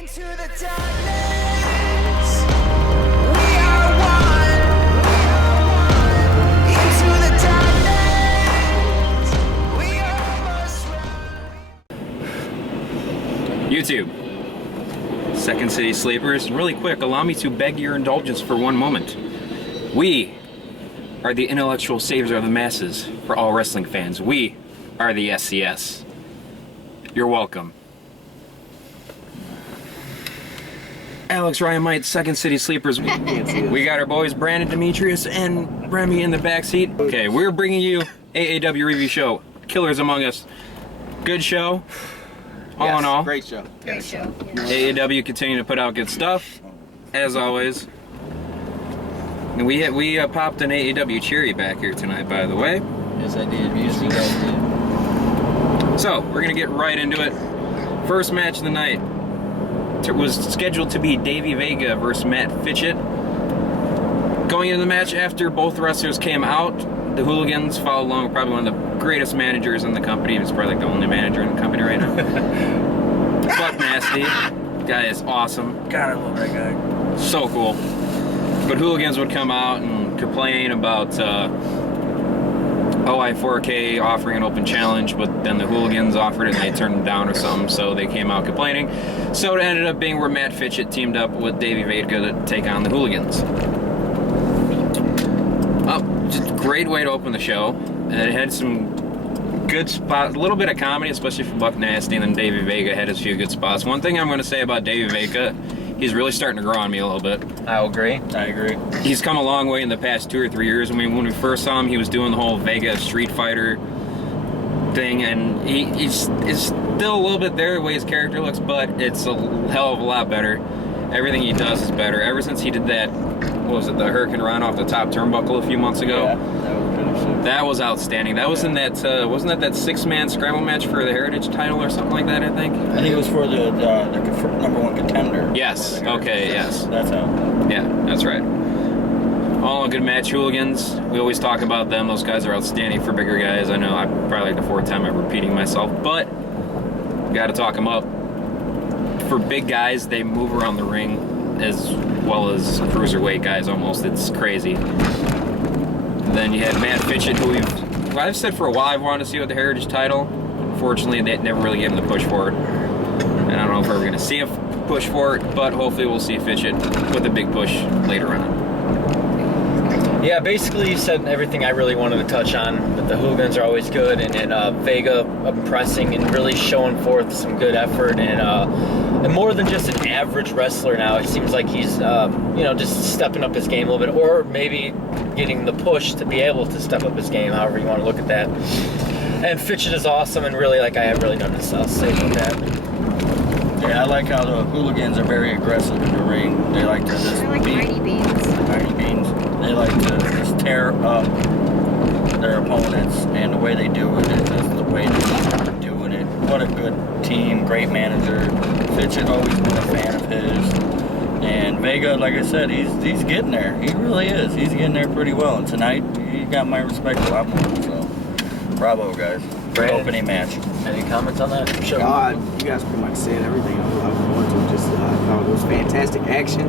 Into the darkness, we are one. Into the darkness, we almost run. YouTube, Second City Sleepers, really quick, allow me to beg your indulgence for one moment. We are the intellectual saviors of the masses for all wrestling fans. We are the SCS. You're welcome. Alex Ryan Might, Second City Sleepers. We got our boys Brandon Demetrius and Remy in the backseat. Okay, we're bringing you AAW review show, Killers Among Us. Good show, all in all. Great show. Great show. AAW continue to put out good stuff, as always. And we popped an AAW cherry back here tonight, by the way. Yes, I did. Yes, you guys did. So, we're gonna get right into it. First match of the night was scheduled to be Davey Vega versus Matt Fitchett. Going into the match, after both wrestlers came out, the Hooligans followed along with probably one of the greatest managers in the company. He's probably like the only manager in the company right now. Buck Nasty. Guy is awesome. God, I love that guy. So cool. But Hooligans would come out and complain about OI4K offering an open challenge, but then the Hooligans offered it and they turned it down or something, so they came out complaining. So it ended up being where Matt Fitchett teamed up with Davey Vega to take on the Hooligans. Just a great way to open the show. It had some good spots, a little bit of comedy, especially for Buck Nasty, and then Davey Vega had his few good spots. One thing I'm going to say about Davey Vega, he's really starting to grow on me a little bit. I agree. He's come a long way in the past 2 or 3 years. I mean, when we first saw him, he was doing the whole Vega Street Fighter thing, and he's still a little bit there the way his character looks, but it's a hell of a lot better. Everything he does is better. Ever since he did that, what was it, the Hurricane Run off the top turnbuckle a few months ago? Yeah, that was pretty sick. That was outstanding. That was in that, wasn't that 6-man scramble match for the Heritage title or something like that, I think? I think it was for the #1 contender. Yes. Okay, yes. That's how. Yeah, that's right. All a good match. Hooligans, we always talk about them. Those guys are outstanding for bigger guys. I know I'm probably like the 4th time I'm repeating myself, but got to talk them up. For big guys, they move around the ring as well as cruiserweight guys almost. It's crazy. And then you had Matt Fitchett, who I've said for a while I've wanted to see with the Heritage title. Unfortunately, they never really gave him the push for it. And I don't know if we're ever going to see a push for it, but hopefully we'll see Fitchett with a big push later on. Yeah, basically you said everything I really wanted to touch on. That the Hooligans are always good, and then Vega impressing and really showing forth some good effort, and more than just an average wrestler now. It seems like he's just stepping up his game a little bit, or maybe getting the push to be able to step up his game, however you want to look at that. And Fitchett is awesome, and really, like, I have really nothing else to say about that. Yeah, I like how the Hooligans are very aggressive in the ring. They like to just They're like tiny beans. Tiny beans. They like to just tear up their opponents, and the way they do it is just the way they're doing it. What a good team, great manager. Fitchett always been a fan of his. And Vega, like I said, he's getting there. He really is. He's getting there pretty well. And tonight, he got my respect a lot more. So, bravo, guys. Great opening match. Any comments on that? Sure. God, you guys pretty much said everything I was going to. Just thought it was fantastic action.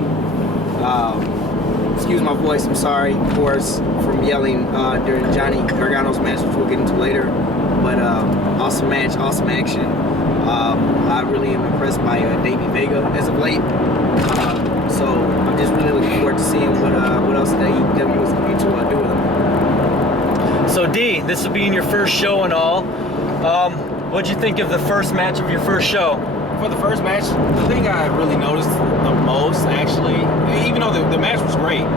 Excuse my voice, I'm sorry, of course, from yelling during Johnny Gargano's match, which we'll get into later. But awesome match, awesome action. I really am impressed by Davey Vega as of late. So I'm just really looking forward to seeing what else that AEW was going to do with him. So D, this will be in your first show and all. What'd you think of the first match of your first show? For the first match, the thing I really noticed the most, actually, even though the match was great,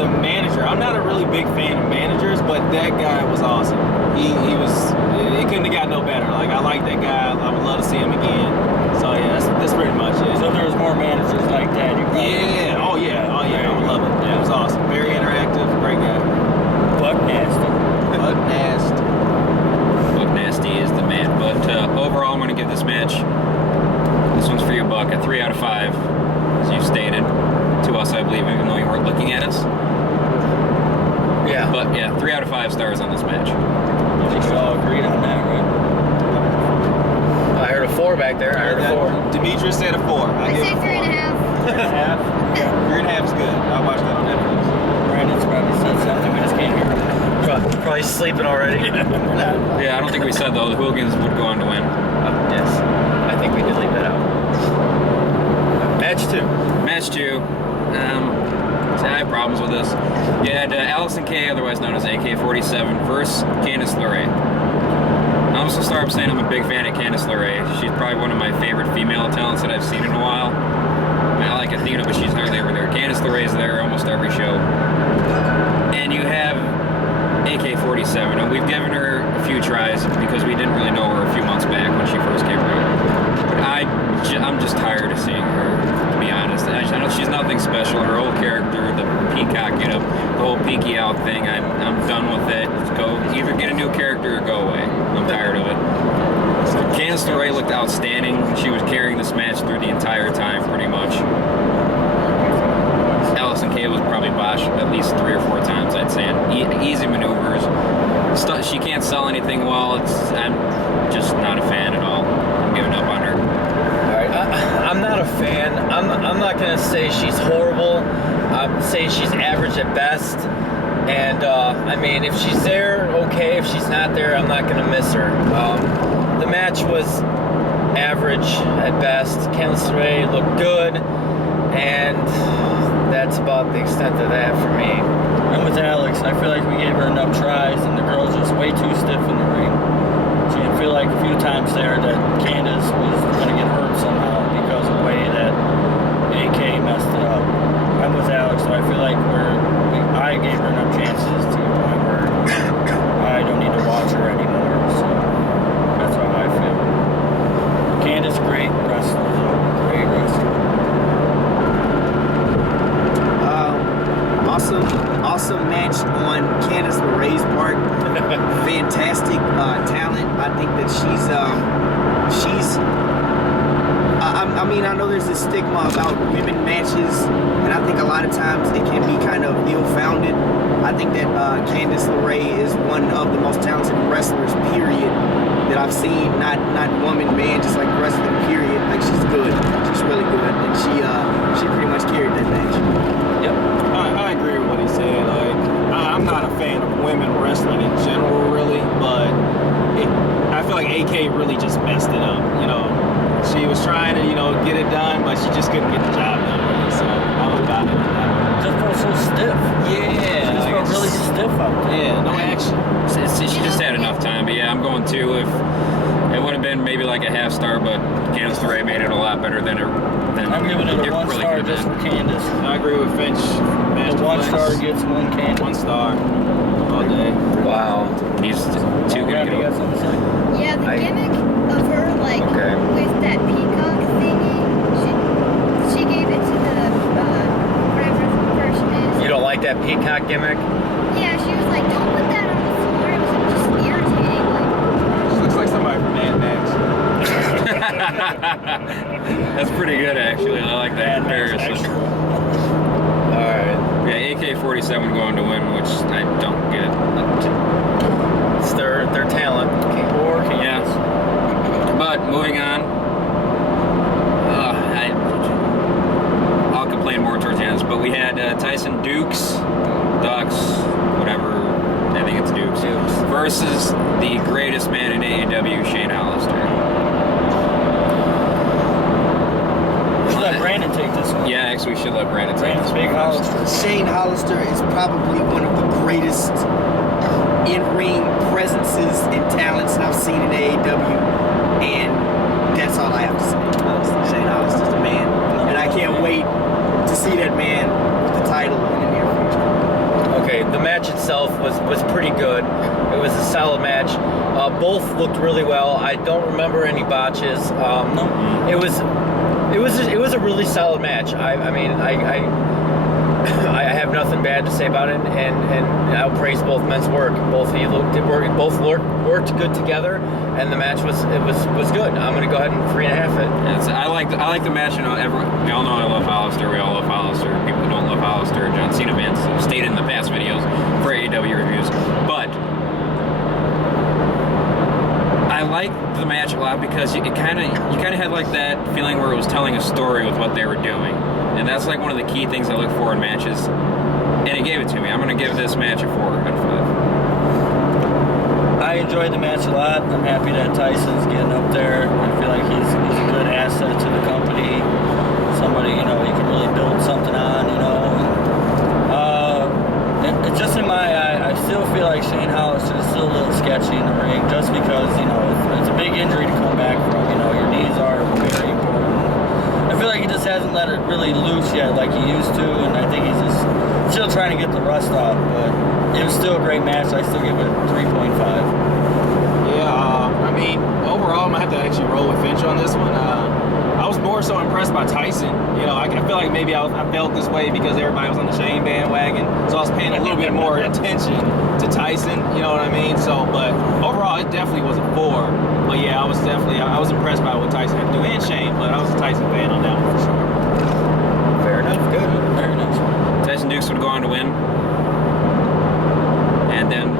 the manager, I'm not a really big fan of managers, but that guy was awesome. He was, it couldn't have got no better. Like, I like that guy. I would love to see him again. So, yeah, that's pretty much it. So if there was more managers like that, you probably... Yeah, oh yeah, I would love it. Yeah, it was awesome. Very interactive, great guy. Buck Nasty. Buck Nasty. Buck Nasty is the man. But overall, I'm going to give this match, this one's for you, Buck, a 3 out of 5, as you stated to us, I believe, even though you weren't looking at us. Yeah. But yeah, 3 out of 5 stars on this match. I think we all agreed on that, right? I heard a 4 back there. I heard a 4. Demetrius said a 4. I give say it a 3.5. 3.5. 3.5 is good. I watched that on Netflix. Brandon's probably said something. We just can't hear him. Probably sleeping already. Yeah, I don't think we said though the Hooligans would go on to win. Yes. I think we did leave that out. Match 2. Match 2. I have problems with this. You had Allison Kay, otherwise known as AK-47, versus Candice LeRae. I'm just gonna start saying I'm a big fan of Candice LeRae. She's probably one of my favorite female talents that I've seen in a while. I mean, I like Athena, but she's hardly ever there. Candice LeRae is there almost every show. And you have AK-47, and we've given her a few tries because we didn't really know her a few months back when she first came around. But I'm just tired of seeing her, to be honest. I know she's nothing special. Her old character, the peacock, the whole peeky out thing, I'm done with it. Let's go, either get a new character or go away. I'm tired of it. Candice LeRae looked outstanding. She was carrying this match through the entire time, pretty much. Allison Kay was probably botched at least 3 or 4 times, I'd say. Easy maneuvers. She can't sell anything well. I'm just not a fan at all. I'm giving up on her. All right, I'm not a fan. I'm not gonna say she's horrible. I'm saying she's average at best. And I mean, if she's there, okay. If she's not there, I'm not gonna miss her. The match was average at best. Candice LeRae looked good, and that's about the extent of that for me. And with Alex, I feel like we gave her enough tries, and the girl's just way too stiff in the ring. So you feel like a few times there that Candice was going to get hurt somehow because of the way that AK messed it up. I'm with Alex, so I feel like I gave her enough chances to the point where I don't need to watch her anymore. So that's how I feel. Candice, great wrestler, though. Great wrestler. Awesome match on Candice LeRae's part. Fantastic talent. I think that she's I mean, I know there's this stigma about women matches, and I think a lot of times it can be kind of ill-founded. I think that Candice LeRae is one of the most talented wrestlers, period, that I've seen. Not woman, man, just like wrestling, period. Like, she's good. She's really good, and she pretty much carried that match. Yep. I agree with what he said. Like, I'm not a fan of women wrestling in general, really, but I feel like AK really just messed it up. She was trying to, get it done, but she just couldn't get the job done. Really, so I was about it. Just felt so stiff. Yeah, Just felt really stiff out there. Yeah, no action. She just had enough time, but yeah, I'm going 2. If it would have been maybe like a half star, but Candice LeRae made it a lot better than I'm giving it a 1 really star could've just been. for Candice. I agree with Finch. The 1 star gets 1 Candice. 1 star all day. Wow. He's too good Brad, to you go. got something to say? Yeah, the gimmick of her, like, Okay. with that peacock thingy, she gave it to the, whatever the person is. You don't like that peacock gimmick? Yeah, she was like, don't put that on the floor. It was just irritating. Like, She looks like somebody from Mad Max. That's pretty good, actually. I like that comparison. Alright. Yeah, AK-47 going to win, which I don't get. It's their talent. Or Yeah. But moving on. I'll complain more towards the end, but we had Tyson Dukes, whatever. I think it's Dukes. Versus the greatest man in AAW, Shane Hollister. Let Brandon take this one. Yeah, actually, we should let Brandon take Brandon's this big one first. Hollister. Shane Hollister is probably one of the greatest in-ring presences and talents that I've seen in AAW, and that's all I have to say. Shane Hollister's the man, and I can't wait to see that man with the title in the near future. Okay, the match itself was pretty good. It was a solid match. Both looked really well. I don't remember any botches. No. It was a really solid match. I mean, I have nothing bad to say about it, and I'll praise both men's work. Both worked good together, and the match was good. I'm gonna go ahead and 3.5 it. I like the match. We all know I love Hollister. We all love Hollister. People who don't love Hollister, John Cena fans, have stated in the past videos for AEW reviews. But I liked the match a lot because you kind of had like that feeling where it was telling a story with what they were doing, and that's like one of the key things I look for in matches. And it gave it to me. I'm gonna give this match a 4 out of 5. I enjoyed the match a lot. I'm happy that Tyson's getting up there. I feel like he's a good asset to the company. Somebody, you know, you can really build something on, you know. It's just in my eye, I still feel like Shane Hollister is still a little sketchy in the ring just because, you know, it's a big injury to come back from. You know, your knees are very important. I feel like he just hasn't let it really loose yet like he used to, and I think he's just still trying to get the rust off, but it was still a great match. I still give it 3.5. Yeah, I mean, overall, I'm gonna have to actually roll with Finch on this one. I was more so impressed by Tyson. You know, I feel like maybe I felt this way because everybody was on the Shane bandwagon, so I was paying a little bit more attention to Tyson. You know what I mean? So, but overall, it definitely was a 4. But yeah, I was impressed by what Tyson had to do, and Shane. But I was a Tyson fan on that one for sure. Fair enough. Good. Very nice. Tyson Dukes would go on to win, and then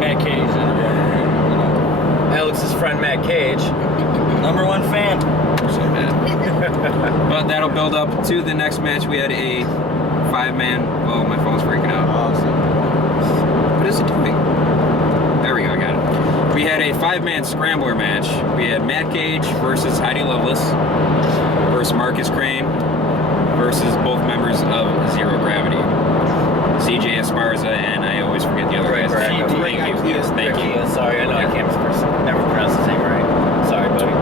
Matt Cage, you know, Alex's friend Matt Cage. #1 fan. But that'll build up to the next match. We had a 5-man. Oh, my phone's freaking out. What is it doing? There we go, I got it. We had a 5-man scrambler match. We had Matt Cage versus Heidi Lovelace versus Marcus Crane versus both members of Zero Gravity. CJ Esparza, and I always forget the other guy's name. Thank you. Yes, thank you. Sorry, I know I can't never pronounce his name right. Sorry, buddy.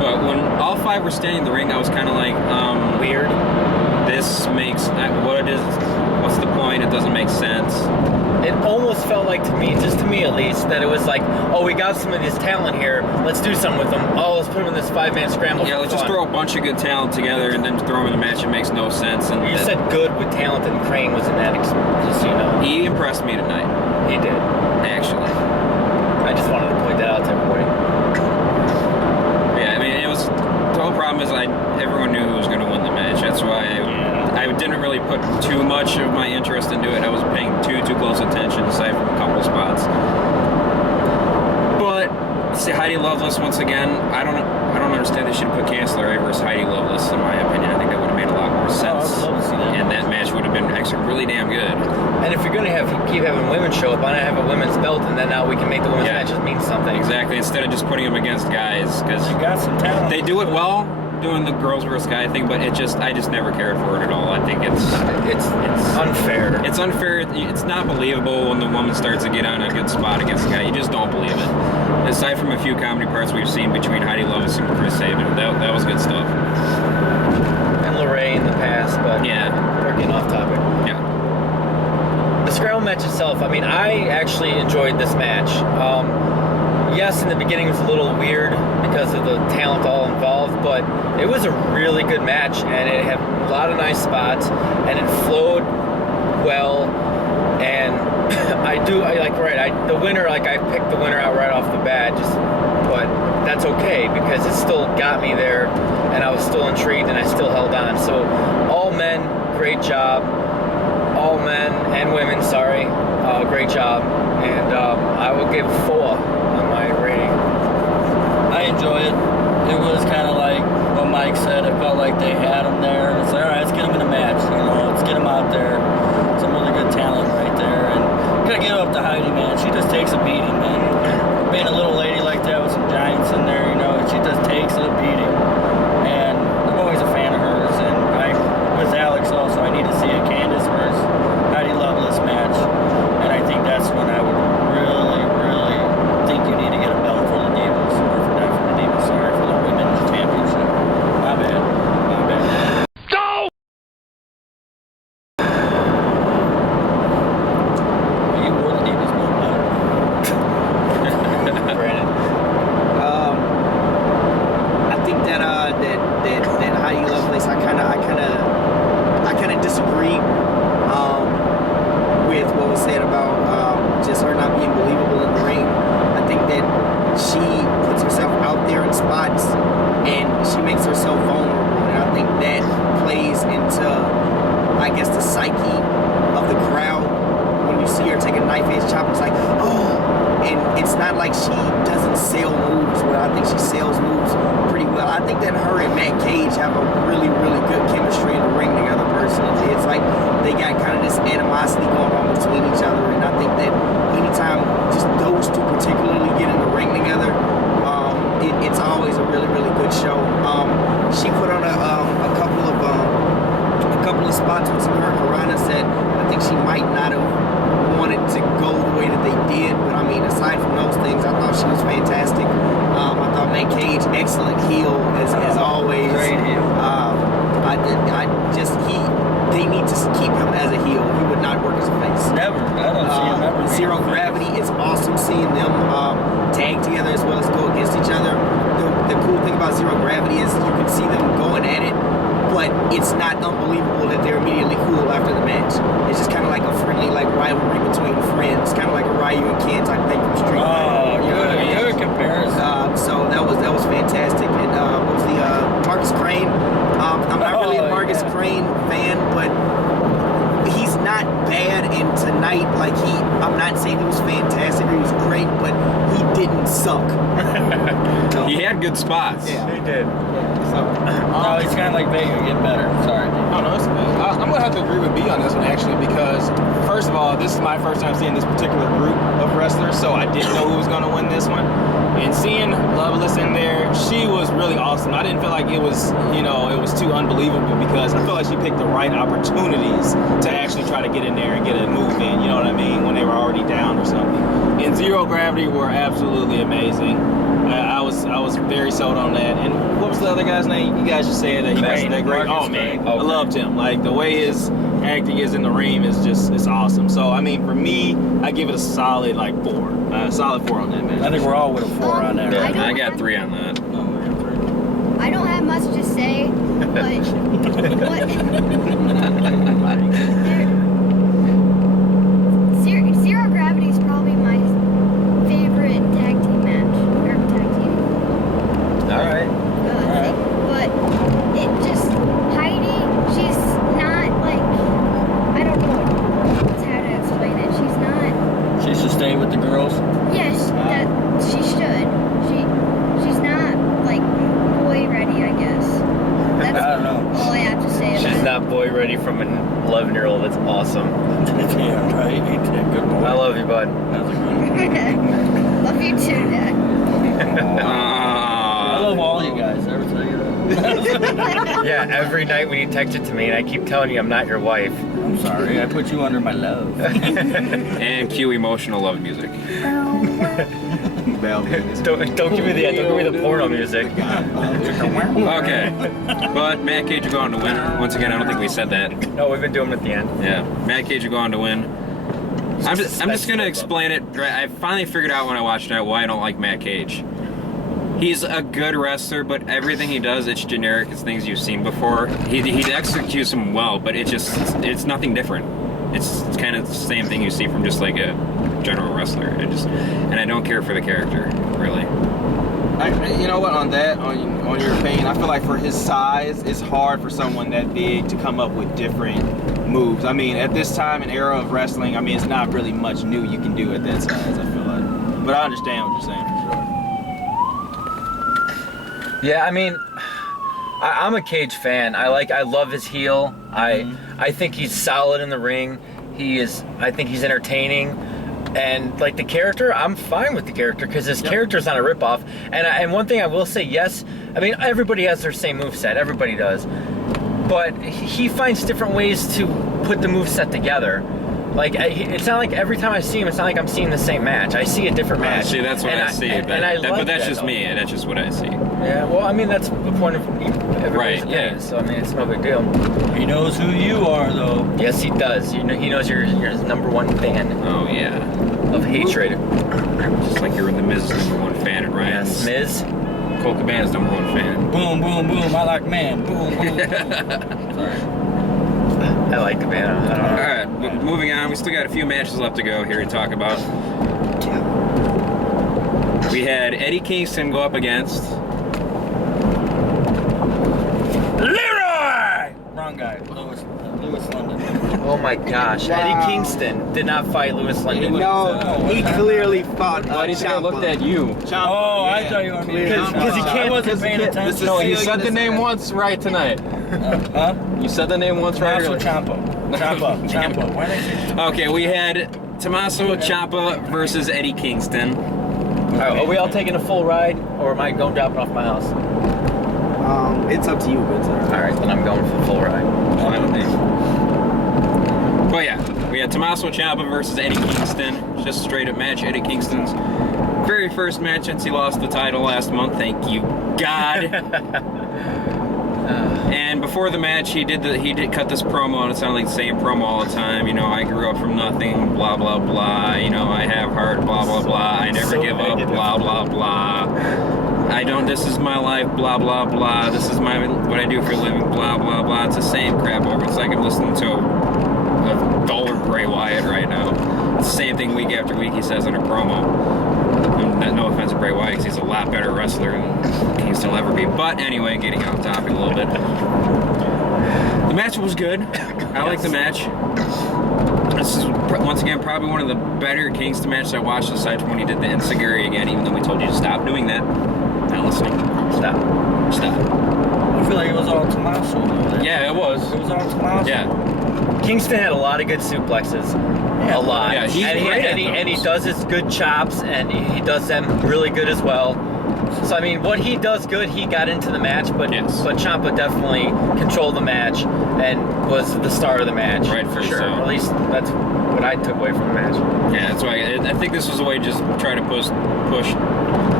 But when all 5 were standing in the ring, I was kind of like, Weird. this makes what's the point? It doesn't make sense. It almost felt like, to me, just to me at least, that it was like, oh, we got some of this talent here. Let's do something with them. Oh, let's put them in this 5-man scramble. Yeah, for let's just fun. throw a bunch of good talent together and then throw them in the match. It makes no sense. And You said good with talent, and Crane was in that, just so you know. he impressed me tonight, He did. actually. I just wanted to point that out to everybody. Yeah, I mean, the whole problem is everyone knew who was going to win the match. That's why I didn't really put too much of my interest into it. I was paying too close attention, aside from a couple spots. But see, Heidi Lovelace once again. I don't understand they should have put Candice LeRae versus Heidi Lovelace. In my opinion, I think that would have made a lot more sense. I'd love to see that. And that match would have been actually really damn good. And if you're going to keep having women show up, why not have a women's belt, and then now we can make the women's Yeah. matches mean something. Exactly. Instead of just putting them against guys, because You got some talent. they do it well doing the girls versus guy thing, but I just never cared for it at all. I think it's unfair. It's unfair. It's not believable when the woman starts to get on a good spot against the guy. You just don't believe it. Aside from a few comedy parts we've seen between Heidi Lovelace and Chris Sabin, that was good stuff. And LeRae in the past, but Yeah. we're getting off topic. Yeah. The scramble match itself, I mean, I actually enjoyed this match. Yes, in the beginning it was a little weird because of the talent all involved, but it was a really good match, and it had a lot of nice spots, and it flowed well. And the winner, I picked the winner out right off the bat, but that's okay because it still got me there, and I was still intrigued, and I still held on. So, all men, great job. All men and women, sorry, great job. And I will give 4 on my rating. I enjoy it. It was kind of like what Mike said. It felt like they had them there. It's like, all right, let's get them in a match. You know, let's get them out there. Some really good talent right there. And you gotta give up to Heidi, man. She just takes a beating, man. Being a little lady like that with some giants in there, you know, she just takes a beating. And I'm always a fan of hers. And with Alex also, I need to see a Candice versus Heidi Lovelace match. And I think that's when I would really, really think you need to get a belt for the Divas. Or not for the Divas, sorry, for the Women's Championship. My bad. think that her and Matt Cage have a really, really good chemistry in the ring together. Personally, it's like they got kind of this animosity going on between each other, and I think that anytime just those two particularly get in the ring together, it's always a really, really good show. She put on a couple of spots with some of her Karanas that I think she might not have wanted to go the way that they did, but I mean, aside from those things, I thought she was fantastic. I thought Matt Cage, excellent heel as always. Great heel. They need to keep him as a heel. He would not work as a face. Never. I don't see him ever. Zero Gravity is awesome seeing them tag together as well as go against each other. The cool thing about Zero Gravity is you can see them going at it, but it's not unbelievable that they're immediately cool after the match. It's just kind of like a friendly rivalry between friends, kind of like a Ryu and Ken type thing from Street Fighter. Good comparison. So that was fantastic. And what was the Marcus Crane? I'm not really a Marcus Crane fan, but he's not bad. And tonight, I'm not saying he was fantastic or he was great, but he didn't suck. He had good spots. Yeah. He did. No, he's kind of like Vega, getting better. Sorry. Oh, no, it's good. I'm going to have to agree with B on this one, actually, because, first of all, this is my first time seeing this particular group of wrestlers, so I didn't know who was going to win this one. And seeing Loveless in there, she was really awesome. I didn't feel like it was too unbelievable because I felt like she picked the right opportunities to actually try to get in there and get a move in, you know what I mean, when they were already down or something. And Zero Gravity were absolutely amazing. I was very sold on that. And what was the other guy's name? You guys just said that he was that great. Oh man, I loved him. Like the way his acting is in the ring is it's awesome. So I mean, for me, I give it a solid 4. Solid 4 on that, man. I think we're all with a 4 on there. I got 3 on that. I don't have much to say, but Zero Gravity is probably my favorite tag team match or tag team All right. thing. But it just Heidi, she's not I don't know how to explain it. She's not. She should stay with the girls. Yes, that she should. She's not boy ready, I guess. That's I don't know. all I have to say. She's about not boy ready from an 11-year-old. That's awesome. Yeah, right. Good boy. I love you, bud. That's a good one. it. Love you too, Dad. I love all you guys. Ever tell you that? Yeah, every night when you text it to me and I keep telling you I'm not your wife. I'm sorry. I put you under my love. And cue emotional love music. Don't give me the porno music. Okay. But Matt Cage will go on to win. Once again, I don't think we said that. No, we've been doing it at the end. Yeah. Matt Cage will go on to win. I'm just gonna explain it. I finally figured out when I watched it why I don't like Matt Cage. He's a good wrestler, but everything he does, it's generic. It's things you've seen before. He executes them well, but it's nothing different. It's kind of the same thing you see from just like a general wrestler. And I don't care for the character, really. You know what? On your opinion, I feel like for his size, it's hard for someone that big to come up with different moves. I mean, at this time and era of wrestling, I mean, it's not really much new you can do at that size, I feel like. But I understand what you're saying for sure. Yeah, I mean, I'm a Cage fan. I love his heel. I think he's solid in the ring. I think he's entertaining. And the character, I'm fine with the character because his character's not a ripoff. And one thing I will say, yes, I mean, everybody has their same moveset. Everybody does. But he finds different ways to put the moveset together. It's not like every time I see him, it's not like I'm seeing the same match. I see a different match. See, that's what I see. But that's just me. That's just what I see. Yeah, well, I mean, that's the point of everybody's Right, yeah. opinion, so, I mean, it's no big deal. He knows who you are, though. Yes, he does. He knows you're his number one fan Oh, yeah. of hatred. Just like you're the Miz's number 1 fan and Ryan's. Yes, Miz. Cole Caban's number 1 fan. Boom, boom, boom. I like man. Boom, boom. Sorry. I like the band. I don't know. Alright, moving on. We still got a few matches left to go here to talk about. We had Eddie Kingston go up against Leroy! Wrong guy. Lewis London. Oh my gosh. Eddie Kingston did not fight Louis Linden. No, he clearly fought. Why do you think I looked at you? Oh, I thought you were Because he can't. I wasn't paying attention. No, you said the name once right tonight. Huh? You said the name once right Tommaso earlier. Ciampa. Ciampa. Why did I say Okay, we had Tommaso Ciampa versus Eddie Kingston. All right, are we all taking a full ride, or am I going dropping off my house? It's up to you, good sir. All right, then I'm going for the full ride. Fine with me. But yeah, we had Tommaso Ciampa versus Eddie Kingston. Just a straight up match. Eddie Kingston's very first match since he lost the title last month. Thank you, God. And before the match, he did cut this promo, and it sounded like the same promo all the time. You know, I grew up from nothing, blah blah blah. You know, I have heart, blah blah blah. I never give up, blah blah blah. I don't. This is my life, blah blah blah. This is what I do for a living, blah blah blah. It's the same crap over. It's like I'm listening to a duller Bray Wyatt right now. It's the same thing week after week he says in a promo. No offense to Bray Wyatt, because he's a lot better wrestler than Kingston will ever be. But anyway, getting off topic a little bit. The match was good. I like the match. This is, once again, probably one of the better Kingston matches I watched, aside from when he did the Enziguri again, even though we told you to stop doing that. Not listening. Stop. I feel like it was all Tommaso. Yeah, it was. It was all Tommaso. Yeah. Kingston had a lot of good suplexes. A lot. Yeah, he's great at and he those. does his good chops, and he does them really good as well. So, I mean, what he does good, he got into the match, but Ciampa definitely controlled the match and was the star of the match. Rightfully for sure. so. At least that's what I took away from the match. Yeah, that's why I think this was a way to just try to push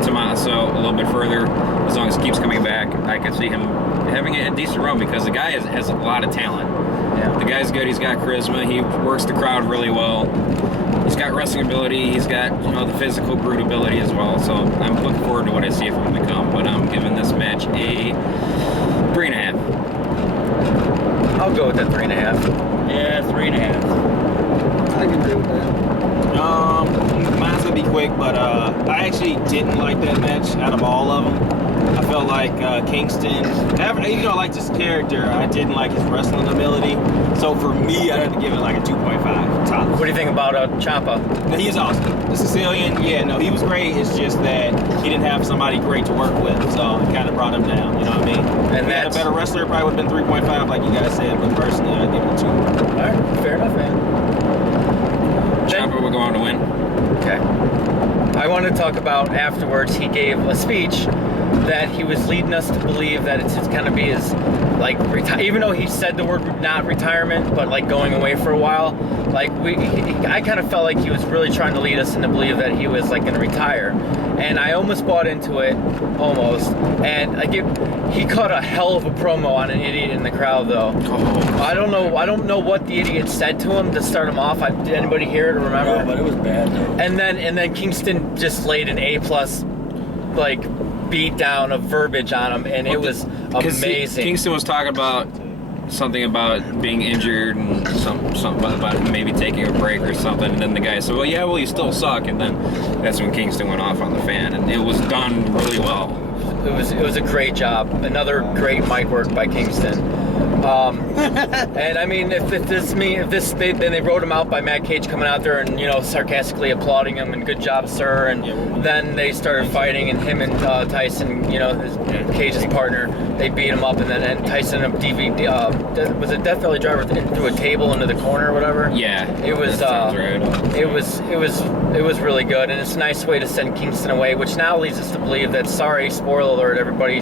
Tommaso a little bit further. As long as he keeps coming back, I could see him having a decent run because the guy has a lot of talent. Yeah. The guy's good. He's got charisma. He works the crowd really well. He's got wrestling ability. He's got the physical brute ability as well. So I'm looking forward to what I see from him to come. But I'm giving this match a 3.5. I'll go with that 3.5. Yeah, 3.5. I can agree with that. Mine's gonna be quick, but I actually didn't like that match out of all of them. I felt like Kingston, even though I liked his character, I didn't like his wrestling ability. So for me, I had to give it like a 2.5 top. What do you think about Ciampa? He's awesome. The Sicilian, he was great. It's just that he didn't have somebody great to work with, so it kind of brought him down. You know what I mean? And if he had a that's- better wrestler, it probably would have been 3.5, like you guys said. But personally, I'd give it a 2. All right, fair enough, man. Ciampa will go on to win. Okay. I want to talk about afterwards. He gave a speech that he was leading us to believe that it's going to be his, like, even though he said the word not retirement, but like going away for a while. Like I kind of felt like he was really trying to lead us into believe that he was like going to retire, and I almost bought into it, almost. And he cut a hell of a promo on an idiot in the crowd, though. I don't know what the idiot said to him to start him off. Did anybody hear it or remember? No, but it was bad though. And then Kingston just laid an A+ like beat down of verbiage on him, and it was 'Cause amazing. Kingston was talking about something about being injured and something about maybe taking a break or something, and then the guy said, well, you still suck, and then that's when Kingston went off on the fan, and it was done really well. It was a great job. Another great mic work by Kingston. And I mean, if they wrote him out by Matt Cage coming out there and sarcastically applauding him and good job, sir. And then they started fighting, and him and Tyson, Cage's partner, they beat him up, and then Tyson was it Death Valley Driver threw a table into the corner or whatever. Yeah, It was that sounds right. it was really good, and it's a nice way to send Kingston away, which now leads us to believe that, sorry, spoiler alert, everybody,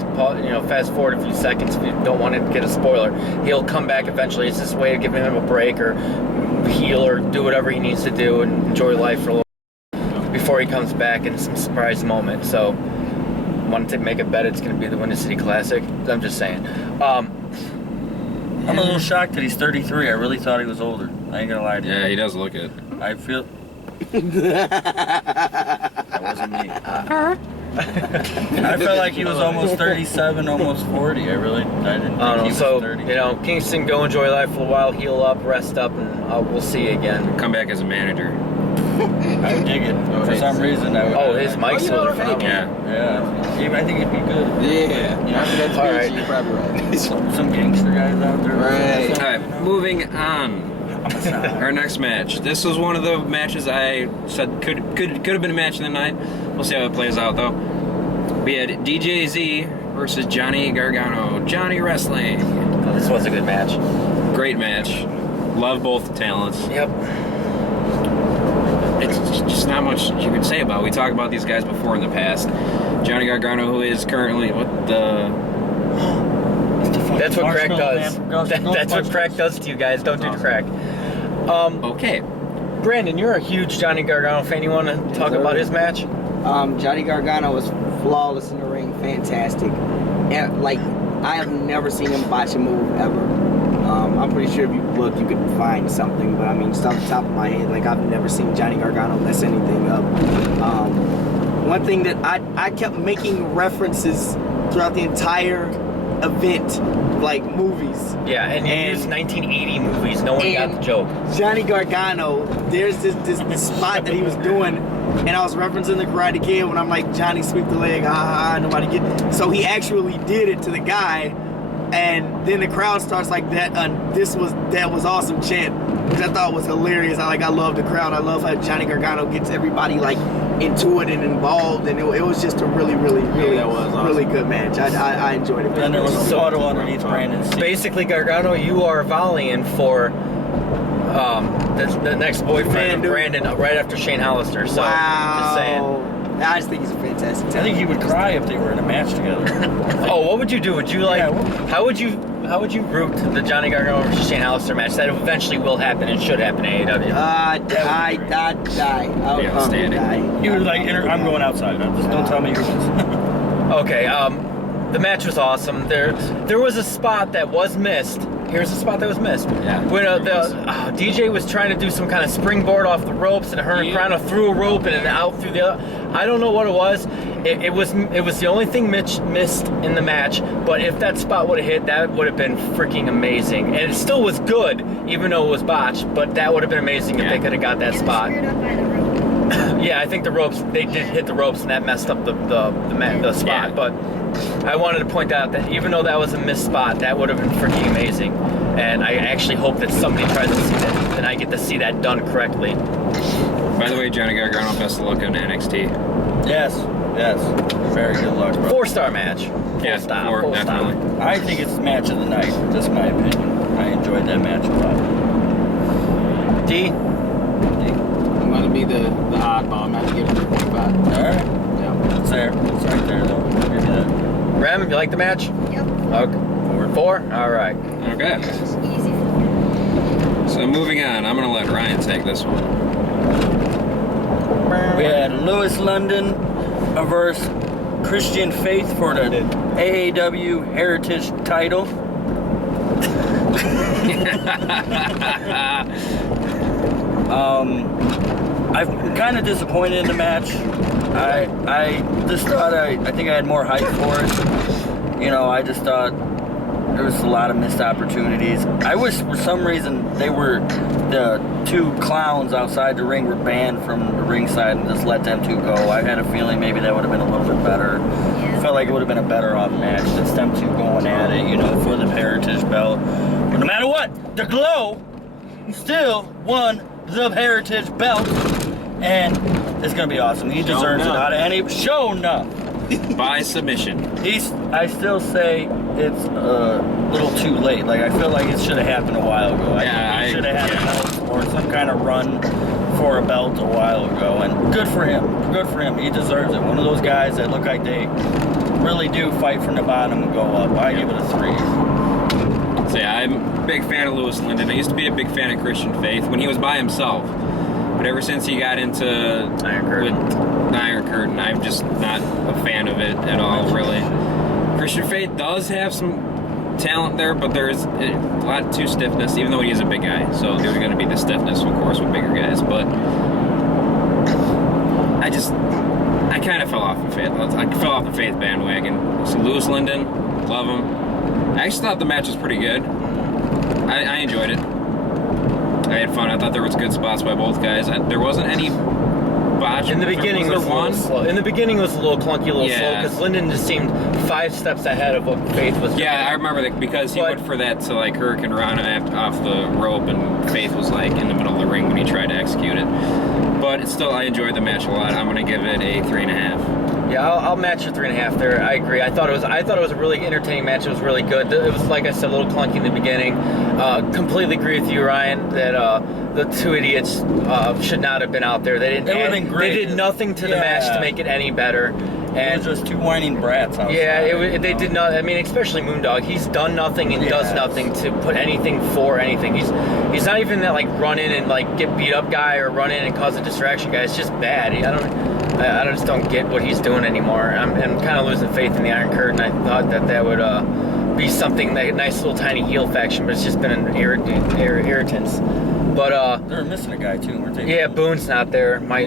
fast forward a few seconds if you don't want to get a spoiler. He'll come back eventually. It's this way of giving him a break or heal or do whatever he needs to do and enjoy life for a little before he comes back in some surprise moment. So, wanted to make a bet it's going to be the Windy City Classic. I'm just saying. I'm a little shocked that he's 33. I really thought he was older. I ain't gonna lie to you. Yeah, he does look it. I feel. That wasn't me. I felt like he was almost 37, almost 40. I didn't think he was 30. Kingston, go enjoy life for a while, heal up, rest up, and we'll see you again. Come back as a manager. I would dig it. For some reason, His mic's still phenomenal. Yeah, I think it'd be good. Yeah. After that All speech, right. you're probably right. Some gangster guys out there. Right. All right, moving on. Our next match. This was one of the matches I said could have been a match of the night. We'll see how it plays out, though. We had DJZ versus Johnny Gargano. Johnny Wrestling. This was a good match. Great match. Love both talents. Yep. It's just not much you could say about it. We talked about these guys before in the past. Johnny Gargano, who is currently That's what crack does. That's what crack does to you guys. Don't do crack. Okay. Brandon, you're a huge Johnny Gargano fan. You want to talk about his match? Johnny Gargano was flawless in the ring, fantastic. And, like, I have never seen him botch a move ever. I'm pretty sure if you look, you could find something, but I mean, just off the top of my head, like, I've never seen Johnny Gargano mess anything up. One thing that I kept making references throughout the entire event, like movies. Yeah, and you used 1980 movies. No one got the joke. Johnny Gargano, there's this spot that he was doing, and I was referencing the Karate Kid when I'm like, Johnny, sweep the leg, nobody get. So he actually did it to the guy, and then the crowd starts like that. That was awesome chant, which I thought was hilarious. I love the crowd. I love how Johnny Gargano gets everybody like into it and involved, and it was just a really really good match. I enjoyed it. And there was a photo underneath Brandon's seat. Basically, Gargano, you are volleying for the next boyfriend of Brandon right after Shane Hollister. So, just saying. I just think he's a fantastic talent. I think he would cry if they were in a match together. Oh, what would you do? Would you like? How would you root the Johnny Gargano versus Shane Hollister match that eventually will happen and should happen in AAW? I'd die. I would probably die. You were like, I'm going outside. Just don't tell me you're Okay. The match was awesome. There was a spot that was missed. Here's a spot that was missed. Yeah. When DJ was trying to do some kind of springboard off the ropes, and Hurricane threw a rope and then out through the other. I don't know what it was. It was the only thing Mitch missed in the match. But if that spot would have hit, that would have been freaking amazing. And it still was good, even though it was botched. But that would have been amazing if they could have got that spot. Screwed up by the rope. Yeah, I think the ropes, they did hit the ropes, and that messed up the spot. Yeah. But I wanted to point out that even though that was a missed spot, that would have been freaking amazing. And I actually hope that somebody tries to see that, and I get to see that done correctly. By the way, Johnny Gargano, best of luck on NXT. Yes. Very good luck, bro. 4-star match. Yeah, Full stop, 4, full stop. definitely. I think it's the match of the night. That's my opinion. I enjoyed that match a lot. D? I'm gonna be the oddball. I'm gonna have to give it 3.5. All right. Yeah. It's there. It's right there, though. I'll give you that. Ram, you like the match? Yep. Okay. 4? All right. Okay. Easy. So moving on, I'm gonna let Ryan take this one. We had Lewis London versus Christian Faith for the AAW Heritage title. I'm kind of disappointed in the match. I just thought I think I had more hype for it. You know, I just thought there was a lot of missed opportunities. I wish for some reason the two clowns outside the ring were banned from the ringside and just let them two go. I had a feeling maybe that would have been a little bit better. Yeah. Felt like it would have been a better off match. Just them two going at it, you know, for the Heritage belt. But no matter what, the Glow still won the Heritage belt. And it's going to be awesome. He deserves it out of any show enough. By submission. I still say it's a little too late. Like, I feel like it should have happened a while ago. I think he should have had a belt or some kind of run for a belt a while ago. And good for him. Good for him. He deserves it. One of those guys that look like they really do fight from the bottom and go up. I give it a 3. So yeah, I'm a big fan of Lewis Linden. I used to be a big fan of Christian Faith when he was by himself. But ever since he got into Iron Curtain, I'm just not a fan of it at all, really. Christian Faith does have some talent there, but there's a lot too stiffness, even though he is a big guy. So there's going to be the stiffness, of course, with bigger guys. But I kind of fell off the Faith. I fell off the Faith bandwagon. So Lewis Linden, love him. I actually thought the match was pretty good. I enjoyed it. I had fun. I thought there was good spots by both guys. There wasn't any botch. In the beginning, was was a there little one? slow. In the beginning, was a little clunky, a little slow Yeah. because Lyndon just seemed 5 steps ahead of what Faith was doing. Yeah, I remember that because he But- went for that to like Hurricane Rana off the rope, and Faith was like in the middle of the ring when he tried to execute it. But it's still, I enjoyed the match a lot. I'm gonna give it a 3.5. Yeah, I'll match your 3.5 there. I agree. I thought it was a really entertaining match. It was really good. It was, like I said, a little clunky in the beginning. Completely agree with you, Ryan, that the two idiots should not have been out there. They didn't. It would've been great. They did nothing to the match to make it any better. It And was just two whining brats outside. yeah, they did not. I mean, especially Moondog. He's done nothing and does Yes. nothing to put anything for anything. He's not even that like run in and like get beat up guy or run in and cause a distraction guy. It's just bad. I just don't get what he's doing anymore. I'm kind of losing faith in the Iron Curtain. I thought that would be something like a nice little tiny heel faction, but it's just been an irritants. But They were missing a guy too, weren't they? yeah, Boone's not there. My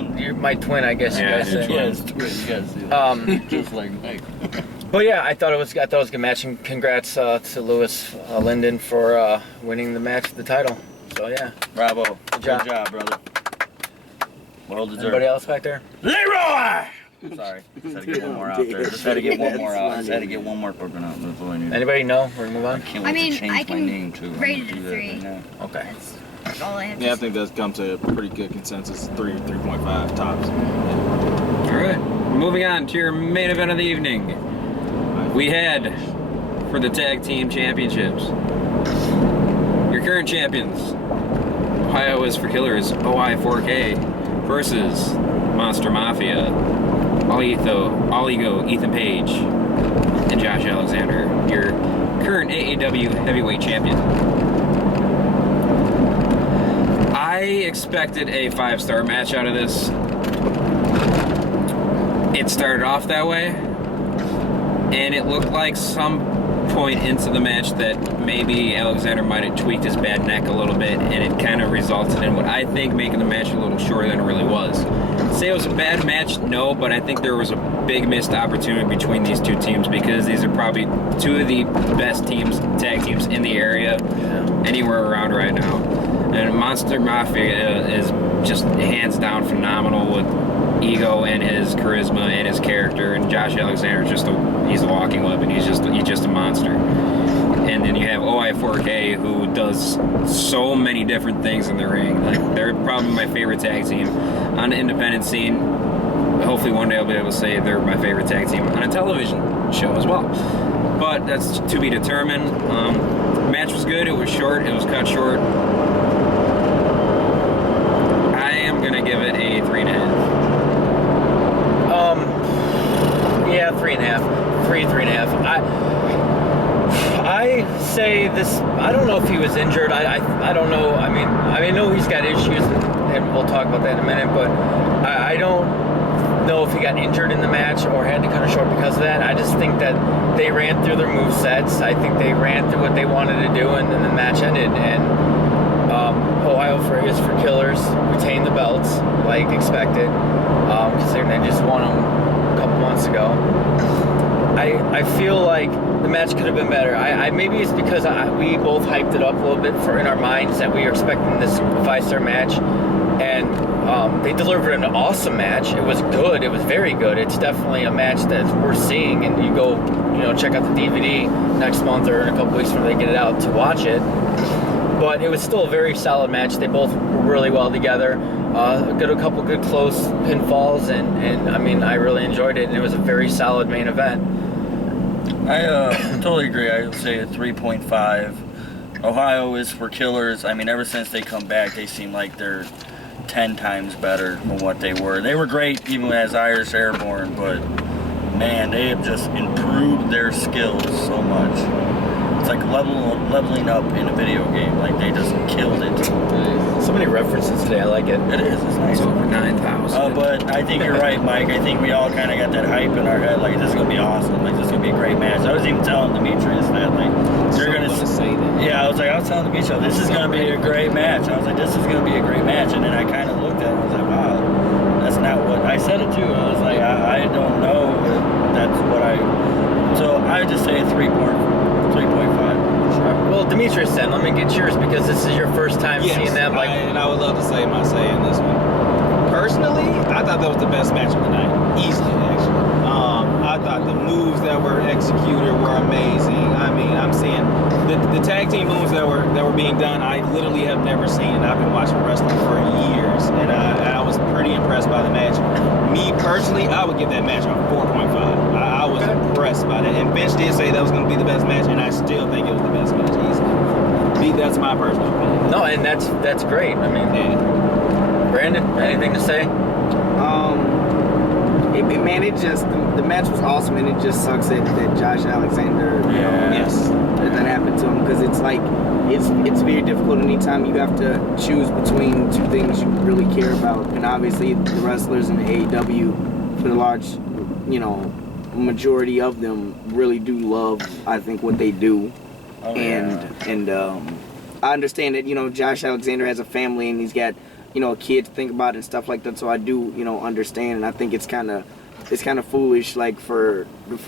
twin, I guess Yeah, you guys his say. Yeah, it's twin. You guys see that. Just like Mike. But yeah, I thought it was a good match, and congrats to Lewis Linden for winning the match, the title. So yeah, Bravo. Good job. job, brother. Well deserved. anybody else back there? Leroy! Sorry. Just had to get one more out there. Just had to get one more out. Just had to get one more poking out. That's all I needed. Anybody know? We're gonna move I on. can't I wait mean, to change I my can name too. I'm rate gonna it do a that 3. right now. Okay. That's all I have Yeah, I to think that's come to a pretty good consensus. 3.5 tops. All right, moving on to your main event of the evening. We had for the tag team championships. Your current champions, Ohio is for Killers, OI4K versus Monster Mafia, All Ego, Ethan Page, and Josh Alexander, your current AAW heavyweight champion. I expected a 5-star match out of this. It started off that way, and it looked like some point into the match that maybe Alexander might have tweaked his bad neck a little bit, and it kind of resulted in what I think making the match a little shorter than it really was. Say it was a bad match, no, but I think there was a big missed opportunity between these two teams because these are probably two of the best teams, tag teams in the area, anywhere around right now. And Monster Mafia is just hands down phenomenal with Ego and his charisma and his character, and Josh Alexander is he's a walking weapon. He's just a monster. And then you have OI4K, who does so many different things in the ring. Like, they're probably my favorite tag team on the independent scene. Hopefully one day I'll be able to say they're my favorite tag team on a television show as well. But that's to be determined. The match was good. It was short. It was cut short. I am gonna give it a 3.5. Yeah, 3.5. 3.5. I say this. I don't know if he was injured. I don't know. I know he's got issues, and we'll talk about that in a minute. But I don't know if he got injured in the match or had to cut it short because of that. I just think that they ran through their move sets. I think they ran through what they wanted to do, and then the match ended. And Ohio is for Killers retained the belts like expected, considering they just won them a couple months ago. I feel like the match could have been better. Maybe it's because we both hyped it up a little bit in our minds that we were expecting this 5-star match, and they delivered an awesome match. It was good. It was very good. It's definitely a match that's worth seeing, and you go, check out the DVD next month or in a couple weeks when they get it out to watch it. But it was still a very solid match. They both were really well together. A couple good close pinfalls, and I really enjoyed it. And it was a very solid main event. I totally agree. I would say a 3.5. Ohio is for Killers. Ever since they come back, they seem like they're 10 times better than what they were. They were great even as Irish Airborne, but man, they have just improved their skills so much. It's like leveling up in a video game. Like, they just killed it. So many references today. I like it. It is. It's nice. It's over 9,000. But I think you're right, Mike. I think we all kind of got that hype in our head. Like, this is going to be awesome. Like, this is going to be a great match. I was even telling Demetrius that, like, you're going to say that. Yeah, I was telling Demetrius, this is going to be a great match. I was like, this is going to be a great match. And then I kind of looked at it and I was like, wow, that's not what I said it too. I was like, I don't know if that's what so I just say 3.5. Well, Demetrius, then let me get yours because this is your first time seeing them. and I would love to say my say in this one. personally, I thought that was the best match of the night, easily actually. I thought the moves that were executed were amazing. I mean, I'm seeing the tag team moves that were being done. I literally have never seen, and I've been watching wrestling for years, and I was pretty impressed by the match. Me personally, I would give that match a 4.5. I was impressed by that, and Vince did say that was going to be the best match, and I still think it was the best match easily. That's my personal opinion. No, and that's great. I mean, Brandon, anything to say? Man, the match was awesome, and it just sucks that Josh Alexander, Yes. that happened to him, because it's like it's very difficult anytime you have to choose between two things you really care about, and obviously the wrestlers in the AAW, for the large, majority of them really do love, I think, what they do, and I understand that Josh Alexander has a family and he's got a kid to think about and stuff like that, so I do understand, and I think it's kind of foolish, like for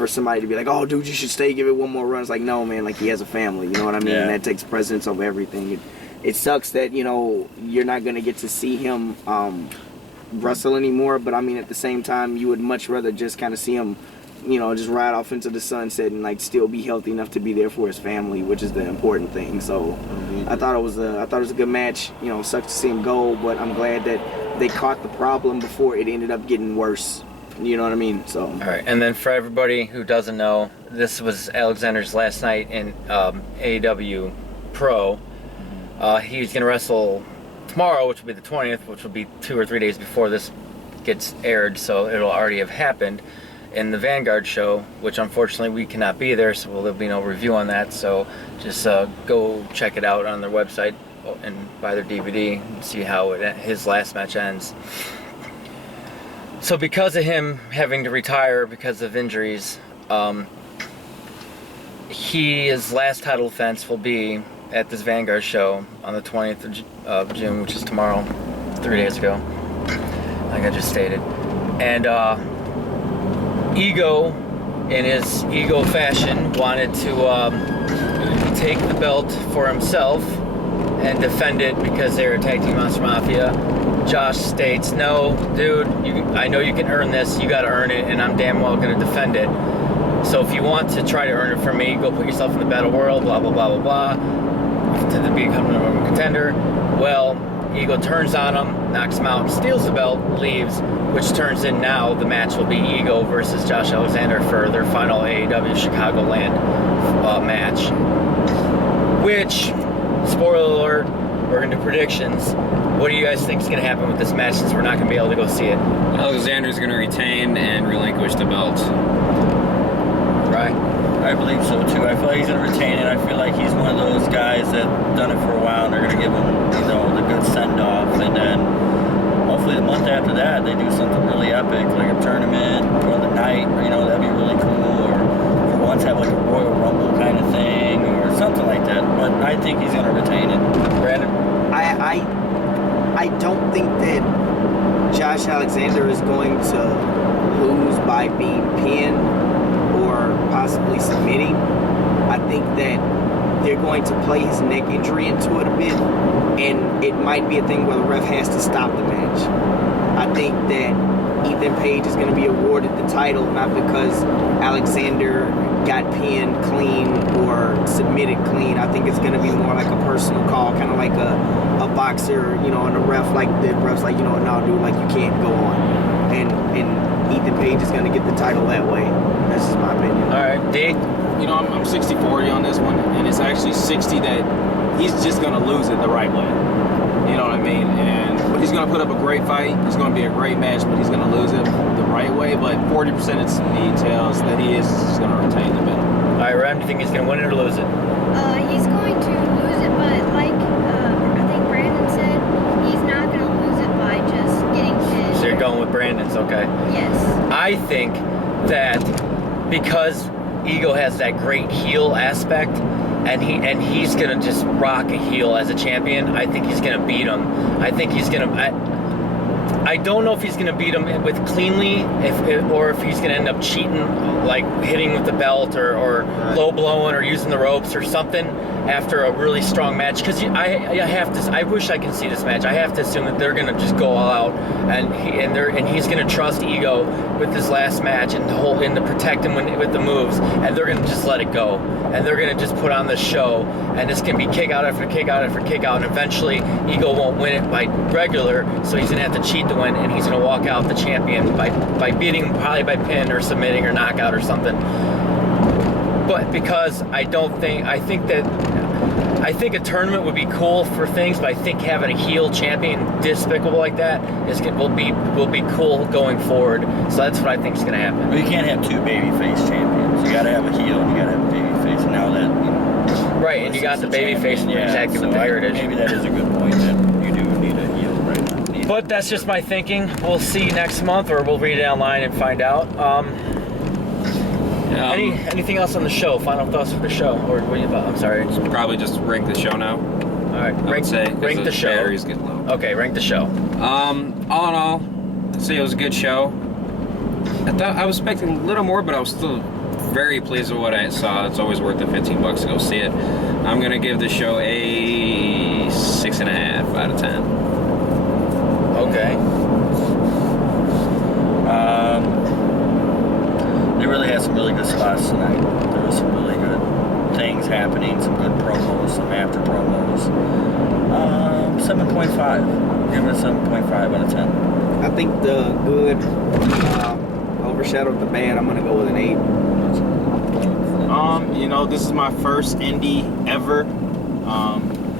somebody to be like, oh dude, you should stay, give it one more run. It's like, no man, like he has a family, you know what I mean? Yeah. And that takes precedence over everything. It sucks that you're not gonna get to see him wrestle anymore, but I mean at the same time you would much rather just kind of see him just ride off into the sunset and like still be healthy enough to be there for his family, which is the important thing. So I thought it was a good match. Sucks to see him go, but I'm glad that they caught the problem before it ended up getting worse. You know what I mean? So. All right, and then for everybody who doesn't know, this was Alexander's last night in AAW Pro. He's going to wrestle tomorrow, which will be the 20th, which will be 2 or 3 days before this gets aired, so it'll already have happened, in the Vanguard show, which unfortunately we cannot be there, so there'll be no review on that. So just go check it out on their website and buy their DVD and see how his last match ends. So because of him having to retire because of injuries, his last title defense will be at this Vanguard show on the 20th of June, which is tomorrow, 3 days ago, like I just stated. And Ego, in his ego fashion, wanted to take the belt for himself and defend it because they were tag team Monster Mafia. Josh states, no, dude, I know you can earn this, you gotta earn it, and I'm damn well gonna defend it. So if you want to try to earn it from me, go put yourself in the battle world, blah, blah, blah, blah, blah, to become the number one contender. Well, Ego turns on him, knocks him out, steals the belt, leaves, which turns in now the match will be Ego versus Josh Alexander for their final AAW Chicagoland match. Which, spoiler alert, we're going to do predictions. What do you guys think is going to happen with this match, since we're not going to be able to go see it? Alexander's going to retain and relinquish the belt. Right? I believe so too. I feel like he's gonna retain it. I feel like he's one of those guys that done it for a while, and they're gonna give him, the good send off, and then hopefully the month after that they do something really epic, like a tournament or the night, or that'd be really cool. Or for once have like a Royal Rumble kind of thing, or something like that. But I think he's gonna retain it. Brandon? I don't think that Josh Alexander is going to lose by being pinned or possibly submitting. I think that they're going to play his neck injury into it a bit, and it might be a thing where the ref has to stop the match. I think that Ethan Page is going to be awarded the title not because Alexander got pinned clean or submitted clean. I think it's going to be more like a personal call, kind of like a boxer, and the ref's like, no dude, like you can't go on. And Ethan Page is going to get the title that way. That's just my opinion. All right, D? I'm 60-40 on this one, and it's actually 60 that he's just going to lose it the right way. You know what I mean? But he's going to put up a great fight. It's going to be a great match, but he's going to lose it the right way. But 40% of me tells that he is just going to retain the belt. All right, Ram, do you think he's going to win it or lose it? He's going to lose it, but like I think Brandon said, he's not going to lose it by just getting pinned. So you're going with Brandon's, okay. Yes. I think that because Ego has that great heel aspect, and he's gonna just rock a heel as a champion, I think he's gonna beat him. I think he's gonna. I don't know if he's going to beat him with cleanly, or if he's going to end up cheating, like hitting with the belt or low blowing or using the ropes or something after a really strong match. Because I wish I can see this match. I have to assume that they're going to just go all out, and he's going to trust Ego with his last match and to protect him with the moves, and they're going to just let it go, and they're going to just put on the show, and it's going to be kick out after kick out after kick out, and eventually Ego won't win it by regular, so he's going to have to cheat to win, and he's going to walk out the champion by beating him probably by pin or submitting or knockout or something. But because I think a tournament would be cool for things, but I think having a heel champion despicable like that will be cool going forward. So that's what I think is going to happen. But you can't have two babyface champions. You got to have a heel and you got to have a babyface. And now that right, and you got the babyface and you're exactly with the heritage. Maybe that is a good point that you do need a heel right now. But that's just my thinking. We'll see next month, or we'll read it online and find out. Anything else on the show? Final thoughts for the show, or what are you about? I'm sorry. Probably just rank the show now. All right, rank the show. Batteries get low. Okay, rank the show. All in all, I'd say it was a good show. I was expecting a little more, but I was still very pleased with what I saw. It's always worth the $15 to go see it. I'm gonna give the show a 6.5 out of 10. Okay. They really had some really good spots tonight. There was some really good things happening, some good promos, some after promos. 7.5. Give it a 7.5 out of 10. I think the good overshadowed the bad. I'm gonna go with an 8. This is my first indie ever.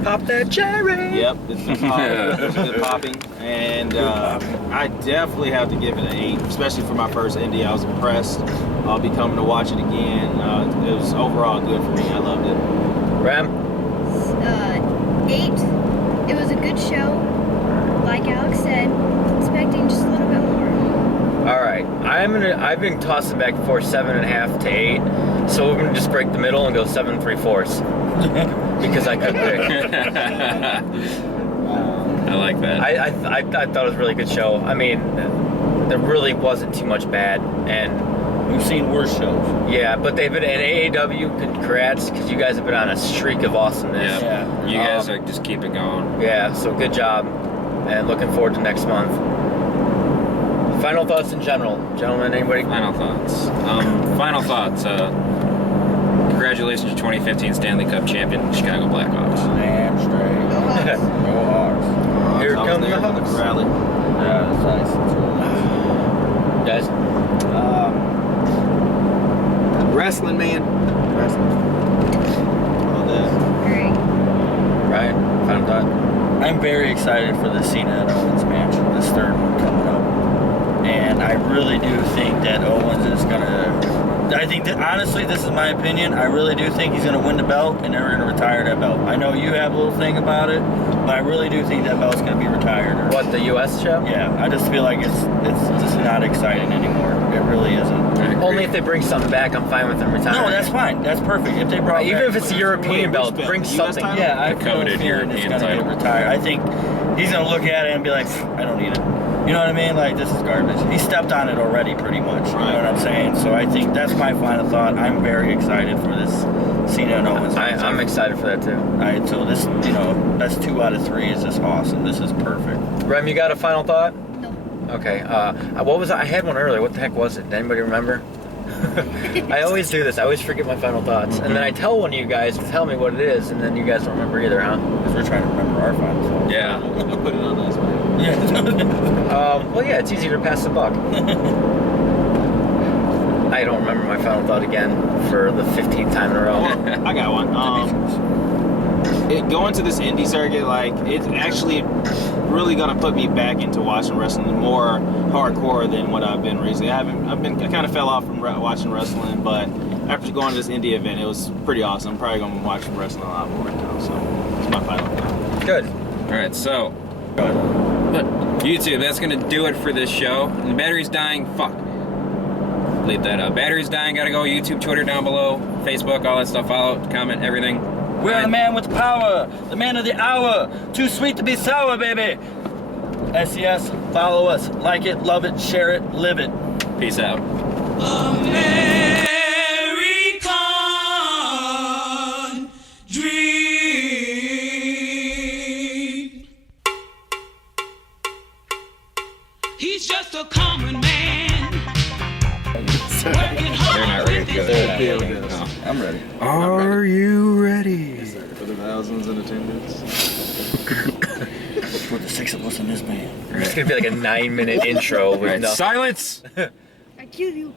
Pop that cherry. Yep, it's good popping, and I definitely have to give it an 8, especially for my first indie. I was impressed. I'll be coming to watch it again. It was overall good for me. I loved it. Ram? 8. It was a good show. Like Alex said, expecting just a little bit more. All right, I've been tossing back and forth 7.5 to 8, so we're gonna just break the middle and go 7 3/4. Because I could pick. I like that. I thought it was a really good show. I mean, there really wasn't too much bad, and We've seen worse shows. yeah, but they've been in AAW. Congrats, because you guys have been on a streak of awesomeness. Yeah. You guys are just keep it going. Yeah, so good job, and looking forward to next month. Final thoughts in general, gentlemen. Anybody? Final thoughts. Congratulations, 2015 Stanley Cup champion, Chicago Blackhawks. Damn straight. Go Hawks. Here I was comes there the for Hawks. rally. Yeah, that's nice. That's really nice. Guys, Wrestling, man. Wrestling. All that. Great. Ryan, final thought. I'm very excited for the Cena and Owens match, this third one coming up. And I really do think that Owens is going to... I think that, honestly, this is my opinion. I really do think he's going to win the belt, and they're going to retire that belt. I know you have a little thing about it, but I really do think that belt's going to be retired. What, the U.S. show? Yeah, I just feel like it's just not exciting anymore. It really isn't. Only if they bring something back, I'm fine with them retiring. No, that's fine. That's perfect. If they brought Even back, if it's a European belt, which bring belt? The US something. title? yeah, I The feel coveted feeling it's European going to get title. retired. I think he's going to look at it and be like, I don't need it. You know what I mean? Like, this is garbage. He stepped on it already, pretty much. You know what I'm saying? So I think that's my final thought. I'm very excited for this Cena and Owens. I'm excited for that too. Alright, so this, that's 2 out of 3 is just awesome. This is perfect. Rem, you got a final thought? No. Okay. What was I had one earlier. What the heck was it? Did anybody remember? I always do this. I always forget my final thoughts, and then I tell one of you guys to tell me what it is, and then you guys don't remember either, huh? Because we're trying to remember our final thoughts. Yeah. We'll put it on this one. Yeah. Well, yeah, it's easier to pass the buck. I don't remember my final thought again for the 15th time in a row. I got one. Going to this indie circuit, like, it's actually really gonna put me back into watching wrestling more hardcore than what I've been recently. I kind of fell off from watching wrestling, but after going to this indie event, it was pretty awesome. I'm probably gonna watch wrestling a lot more now. So it's my final thought. Good. All right, so but YouTube, that's gonna do it for this show. And the battery's dying. Fuck. Leave that up. Battery's dying. Gotta go. YouTube, Twitter down below, Facebook, all that stuff. Follow, comment, everything. We're the man with the power, the man of the hour. Too sweet to be sour, baby. SCS, follow us. Like it, love it, share it, live it. Peace out. American dream. He's just a common man. Working They're not hard ready with to go. his No. I'm ready. Are you ready? For the thousands in attendance. For the 6 of us in this band. It's gonna be like a 9-minute intro with Alright, nothing. silence! I kill you.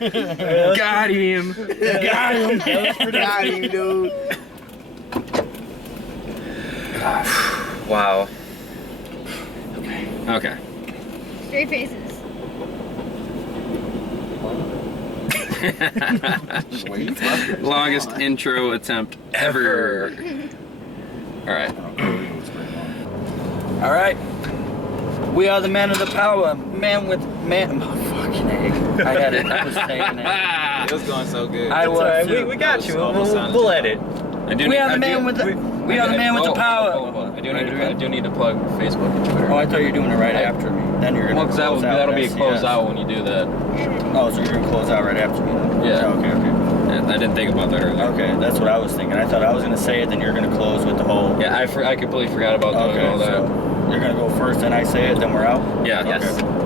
Got him! Got him, dude. Wow. Okay. Straight faces. Longest intro attempt ever. Alright. All right. We are the man of the power. Man with man. Oh, fucking A. I had it. I was saying it. It was going so good. I It's was. alright, too. we got you. Almost sounded We'll like- edit. I do We need- are the I man do- with the. We are the man with the power. I do need to plug Facebook and Twitter. Oh, I thought you were doing it right after me. Then you're gonna Well, because close out. that'll be a SCS. close out when you do that. Oh, so you're gonna close out right after me then? Yeah. Okay. Yeah, I didn't think about that earlier. Okay, that's what I was thinking. I thought I was gonna say it, then you're gonna close with the whole. Yeah, I completely forgot about doing Okay, all that. so you're gonna go first, then I say it, then we're out. Yeah. Yes. Okay.